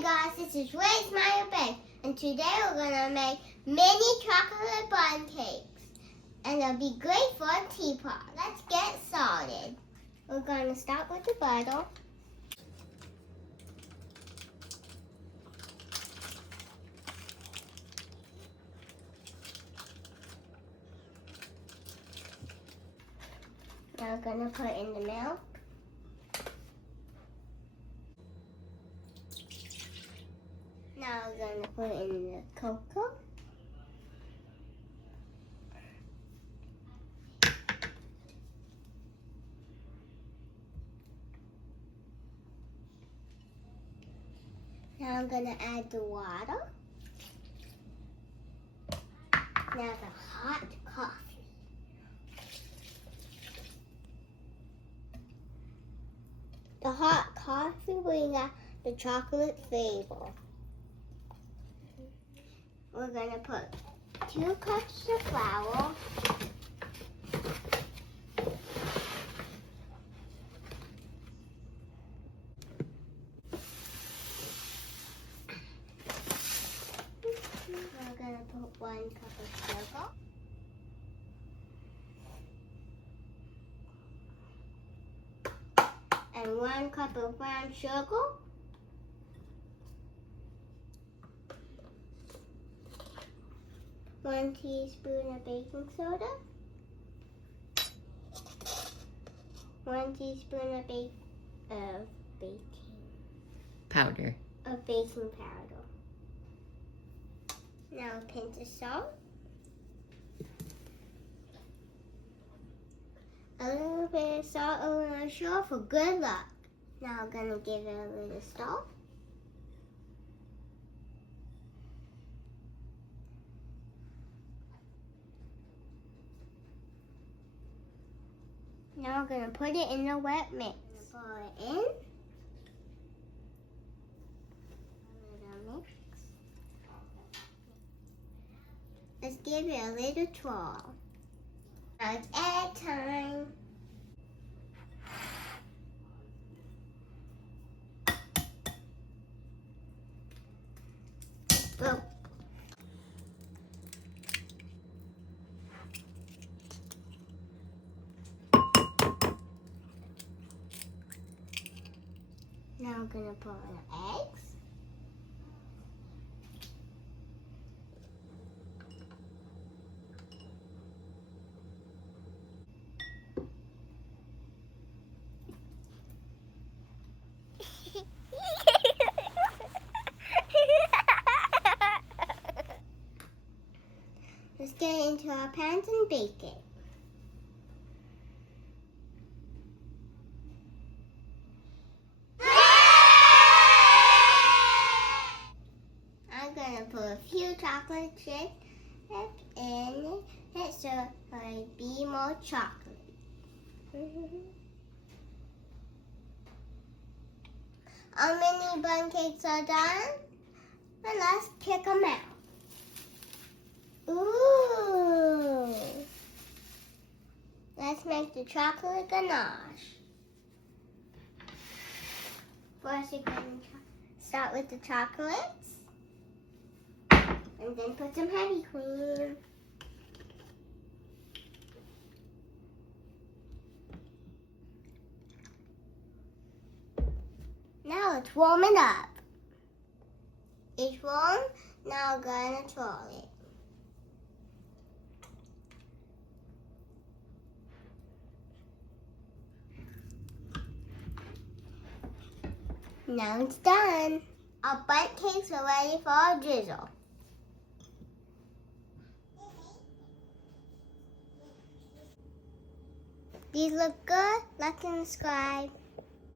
Hey guys, this is Ray Smile Bank, and today we're gonna make mini chocolate bun cakes, and it'll be great for a teapot. Let's get started. We're gonna start with the butter. Now we're gonna put in the milk. Now we're going to put in the cocoa. Now I'm going to add the water. Now the hot coffee. The hot coffee brings out the chocolate flavor. We're going to put 2 cups of flour, we're going to put 1 cup of sugar, and 1 cup of brown sugar, 1 teaspoon of baking soda, 1 teaspoon of baking powder. Of baking powder. Now a pinch of salt, a little bit of salt, a little sugar for good luck. Now I'm gonna give it a little stir. Now I'm going to put it in the wet mix. Pour it in. A little mix. Let's give it a little twirl. Now it's egg time. Whoa. Now I'm going to put in the eggs. Let's get it into our pans and bake it. I'm going to put a few chocolate chips in it so it'll be more chocolate. Our mini bun cakes are done, and let's kick them out. Ooh! Let's make the chocolate ganache. First, you're going to start with the chocolates, and then put some heavy cream. Now let's warm it up. It's warm. Now I'm going to twirl it. Now it's done. Our Bundt cakes are ready for our drizzle. These look good. Like and subscribe.